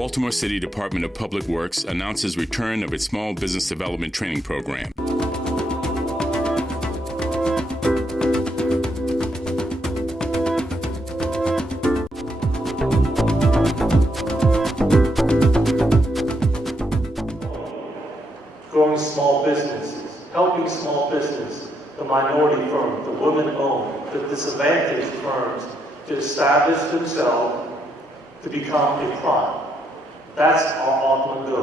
Baltimore City Department of Public Works announces return of its Small Business Development Training Program. Growing small businesses, helping small business, the minority firms, the women-owned, the disadvantaged firms to establish themselves to become a prime. That's our ultimate goal.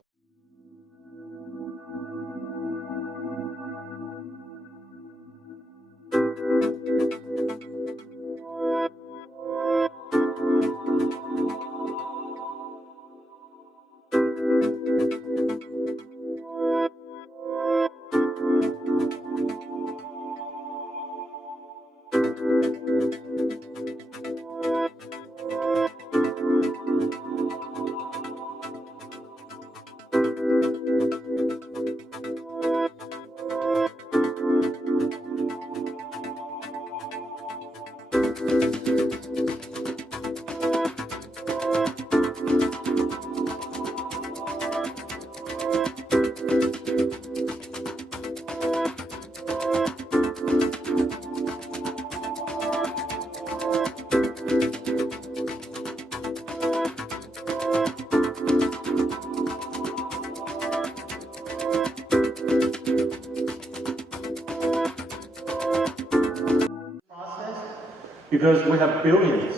Because we have billions,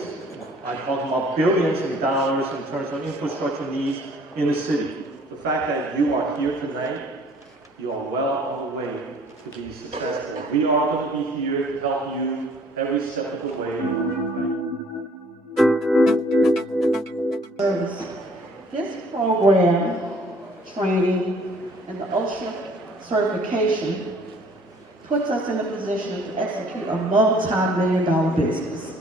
I'm talking about billions in dollars in terms of infrastructure needs in the city. The fact that you are here tonight, you are well on the way to be successful. We are going to be here to help you every step of the way. This program, training, and the OSHA certification puts us in a position to execute a multi-million-dollar business.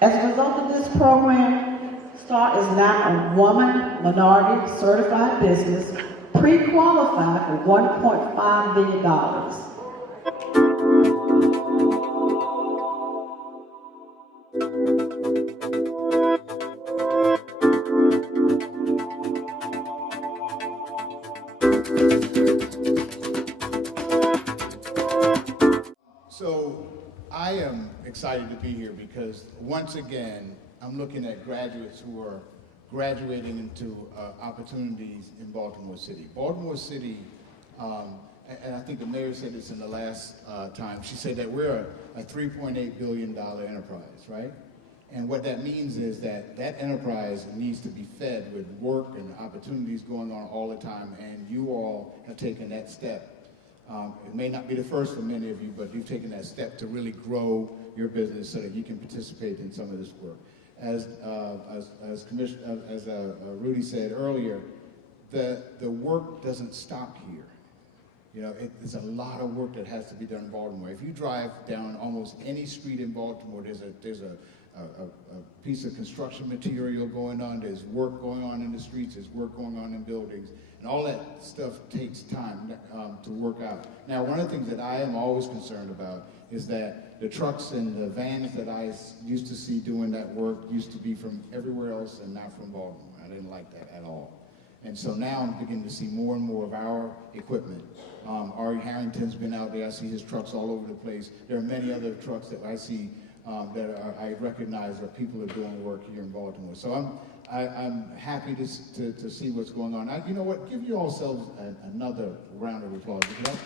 As a result of this program, STAR is now a woman minority certified business, pre-qualified for $1.5 billion. So I am excited to be here because once again, I'm looking at graduates who are graduating into opportunities in Baltimore City. Baltimore City, and I think the mayor said this in the last time, she said that we're a $3.8 billion enterprise, right? And what that means is that that enterprise needs to be fed with work and opportunities going on all the time, and you all have taken that step. It may not be the first for many of you, but you've taken that step to really grow your business so that you can participate in some of this work. As Rudy said earlier, the work doesn't stop here. You know, there's a lot of work that has to be done in Baltimore. If you drive down almost any street in Baltimore, there's a piece of construction material going on, there's work going on in the streets, there's work going on in buildings, and all that stuff takes time to work out. Now, one of the things that I am always concerned about is that the trucks and the vans that I used to see doing that work used to be from everywhere else and not from Baltimore. I didn't like that at all. And so now I'm beginning to see more and more of our equipment. Ari Harrington's been out there. I see his trucks all over the place. There are many other trucks that I see I recognize that people are doing work here in Baltimore. So I'm happy to see what's going on. You know what? Give you all selves another round of applause, because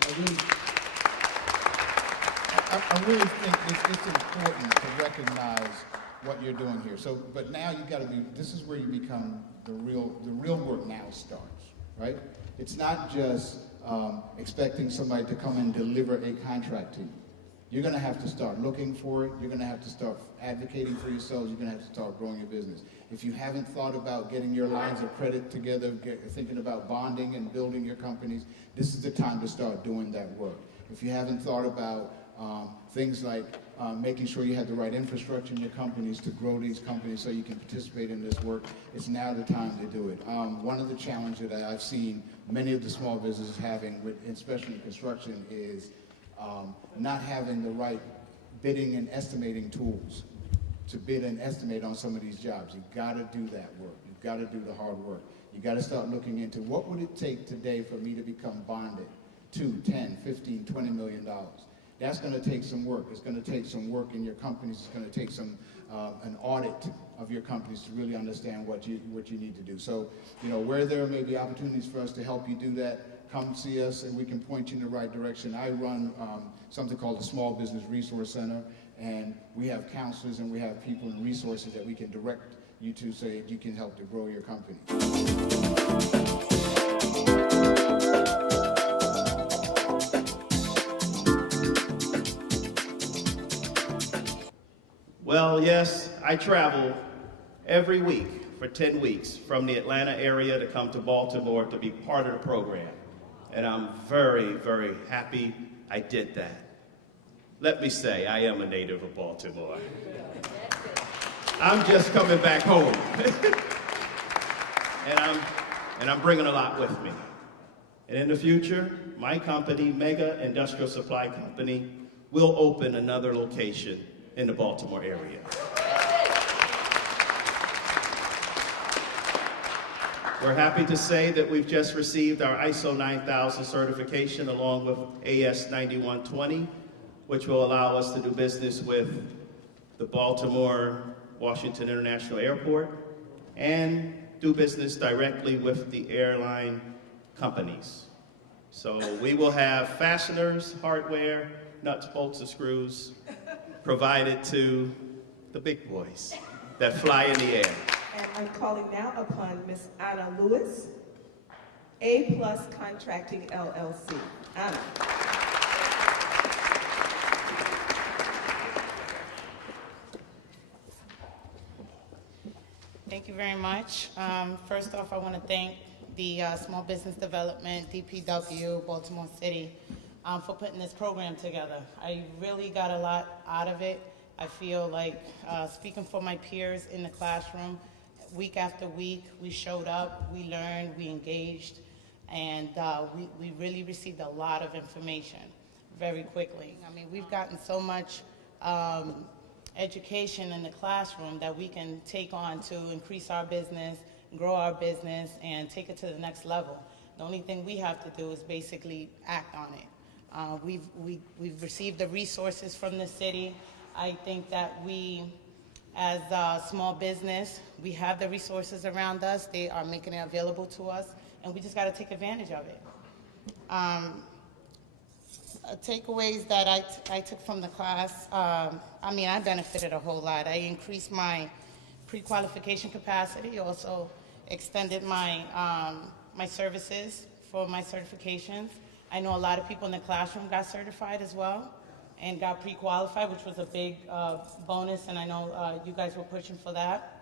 I really think it's important to recognize what you're doing here. So, but now you've got to be. This is where you become the real work now starts, right? It's not just expecting somebody to come and deliver a contract to you. You're going to have to start looking for it. You're going to have to start advocating for yourselves. You're going to have to start growing your business. If you haven't thought about getting your lines of credit together, thinking about bonding and building your companies, this is the time to start doing that work. If you haven't thought about things like making sure you have the right infrastructure in your companies to grow these companies so you can participate in this work, it's now the time to do it. One of the challenges that I've seen many of the small businesses having, especially in construction, is not having the right bidding and estimating tools to bid and estimate on some of these jobs. You've got to do that work. You've You've got to do the hard work. You got to start looking into what would it take today for me to become bonded, 2, 10, 15, 20 million dollars. That's going to take some work. It's going to take some work in your companies. It's going to take some an audit of your companies to really understand what you need to do. So, where there may be opportunities for us to help you do that, come see us and we can point you in the right direction. I run something called the Small Business Resource Center, and we have counselors and we have people and resources that we can direct you to so that you can help to grow your company. Well, yes, I travel every week for 10 weeks from the Atlanta area to come to Baltimore to be part of the program. And I'm very, very happy I did that. Let me say, I am a native of Baltimore. I'm just coming back home. and I'm bringing a lot with me. And in the future, my company, Mega Industrial Supply Company, will open another location in the Baltimore area. We're happy to say that we've just received our ISO 9000 certification along with AS 9120, which will allow us to do business with the Baltimore Washington International Airport and do business directly with the airline companies. So we will have fasteners, hardware, nuts, bolts, and screws provided to the big boys that fly in the air. And I'm calling now upon Miss Anna Lewis, A+ Contracting LLC. Anna. Thank you very much. First off, I want to thank the Small Business Development, DPW, Baltimore City, for putting this program together. I really got a lot out of it. I feel like, speaking for my peers in the classroom, week after week, we showed up, we learned, we engaged, and we really received a lot of information very quickly. I mean, we've gotten so much education in the classroom that we can take on to increase our business, grow our business, and take it to the next level. The only thing we have to do is basically act on it. We've received the resources from the city. I think that we, as a small business, we have the resources around us. They are making it available to us, and we just got to take advantage of it. Takeaways that I took from the class, I benefited a whole lot. I increased my pre-qualification capacity, also extended my, my services for my certifications. I know a lot of people in the classroom got certified as well and got pre-qualified, which was a big bonus, and I know you guys were pushing for that.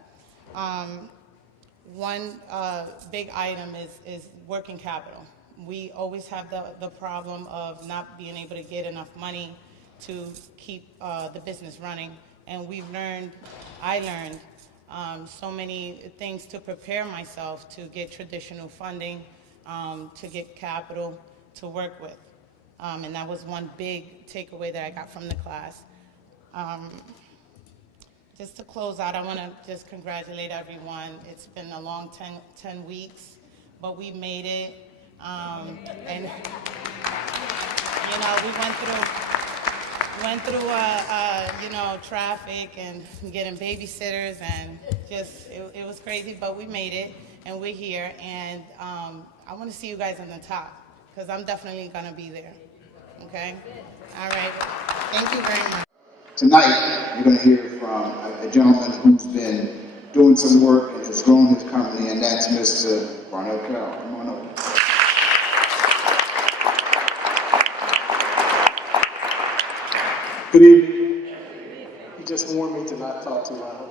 One big item is working capital. We always have the problem of not being able to get enough money to keep the business running, and I learned so many things to prepare myself to get traditional funding, to get capital to work with. And that was one big takeaway that I got from the class. Just to close out, I want to just congratulate everyone. It's been a long 10 weeks, but we made it. And we went through traffic and getting babysitters, and just it was crazy, but we made it, and we're here. And I want to see you guys on the top, because I'm definitely going to be there. Okay? All right. Thank you very much. Tonight, you're going to hear from a gentleman who's been doing some work and has grown his company, and that's Mr. Barnell Carroll. Come on over. Good evening. He just warned me to not talk too loud.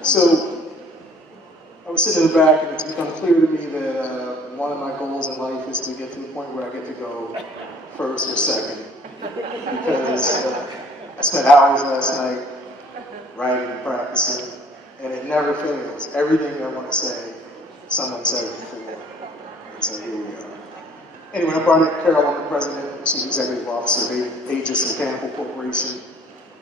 So, I was sitting in the back, and it's become clear to me that one of my goals in life is to get to the point where I get to go first or second. Because I spent hours last night writing and practicing, and it never fails. Everything I want to say, someone said it before. And so here we are. Anyway, I'm Barnett Carroll. I'm the president and chief executive officer of Aegis Mechanical Corporation.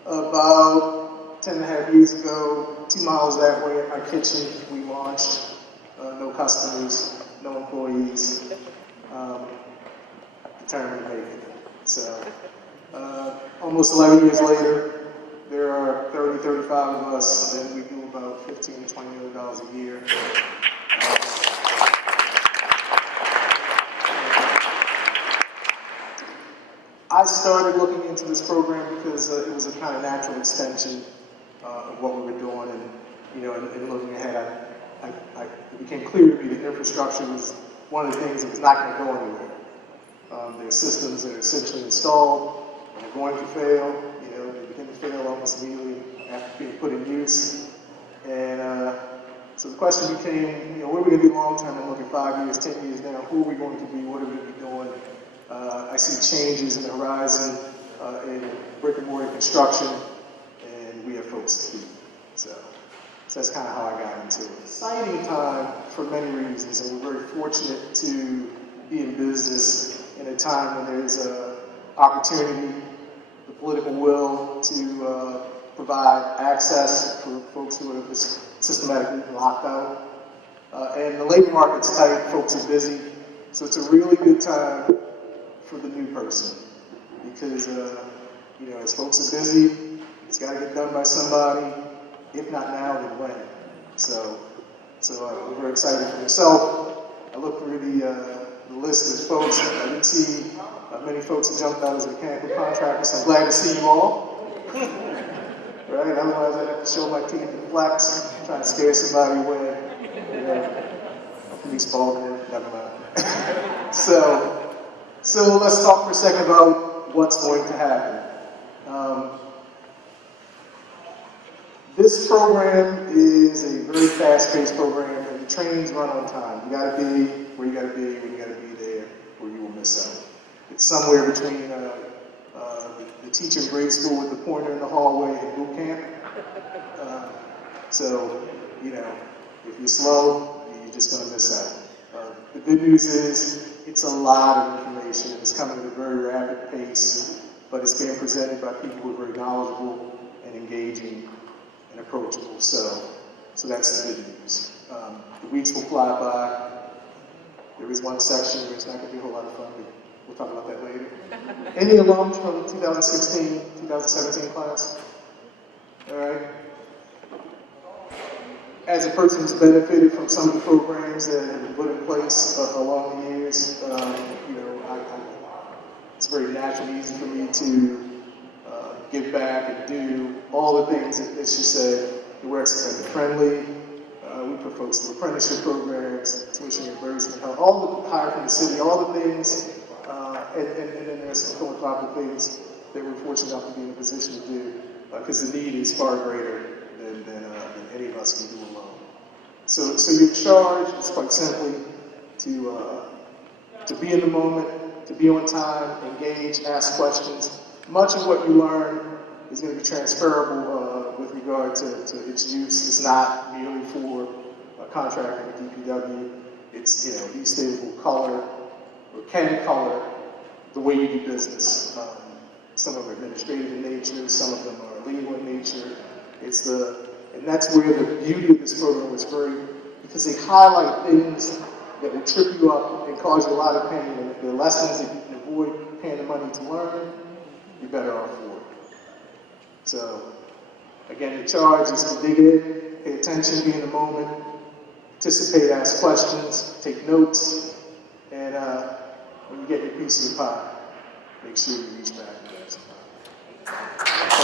About 10 and a half years ago, 2 miles that way in my kitchen, we launched no customers, no employees, determined to make it. So, almost 11 years later, there are 30, 35 of us, and we do about $15 to $20 million a year. I started looking into this program because it was a kind of natural extension of what we were doing, and and looking ahead, it became clear to me that infrastructure was one of the things that was not going to go anywhere. There are systems that are essentially installed, and are going to fail. They begin to fail almost immediately after being put in use. And so the question became, what are we going to do long term? And look at 5 years, 10 years now. Who are we going to be? What are we going to be doing? I see changes in the horizon in brick and mortar construction, and we have folks to feed. So that's kind of how I got into it. Exciting time for many reasons, and we're very fortunate to be in business in a time when there's opportunity, the political will to provide access for folks who are just systematically locked out. And the labor market's tight, folks are busy, so it's a really good time for the new person, because as folks are busy, it's got to get done by somebody. If not now, then when? So we're very excited for myself. I looked through the list of folks. I didn't see many folks that jumped out as mechanical contractors. So I'm glad to see you all. Right? Otherwise, I'd have to show my teeth and flex, trying to scare somebody away. Police ball here, never mind. So let's talk for a second about what's going to happen. This program is a very fast-paced program, and the trains run on time. You got to be where you got to be when you got to be there, or you will miss out. It's somewhere between the teacher in grade school with the pointer in the hallway and boot camp. So if you're slow, you're just going to miss out. The good news is it's a lot of information. It's coming at a very rapid pace, but it's being presented by people who are very knowledgeable and engaging and approachable. So that's the good news. The weeks will fly by. There is one section where it's not going to be a whole lot of fun, but we'll talk about that later. Any alums from 2016, 2017 class? All right. As a person who's benefited from some of the programs that have been put in place along the years, it's very natural and easy for me to give back and do all the things that she said. The work's been friendly. We put folks through apprenticeship programs, tuition reimbursement, all the hire from the city, all the things, and then there's some philanthropic things that we're fortunate enough to be in a position to do, because the need is far greater than any of us can do alone. So your charge is quite simply to be in the moment, to be on time, engage, ask questions. Much of what you learn is going to be transferable with regard to its use. It's not merely for a contractor with DPW. It's, these things will color, or can color, the way you do business. Some of them are administrative in nature, some of them are legal in nature. And that's where the beauty of this program was because they highlight things that will trip you up and cause you a lot of pain. And if there are lessons that you can avoid paying the money to learn, you're better off for it. So, again, the charge is to dig in, pay attention, be in the moment, participate, ask questions, take notes, and when you get your piece of the pie, make sure you reach back and grab some pie.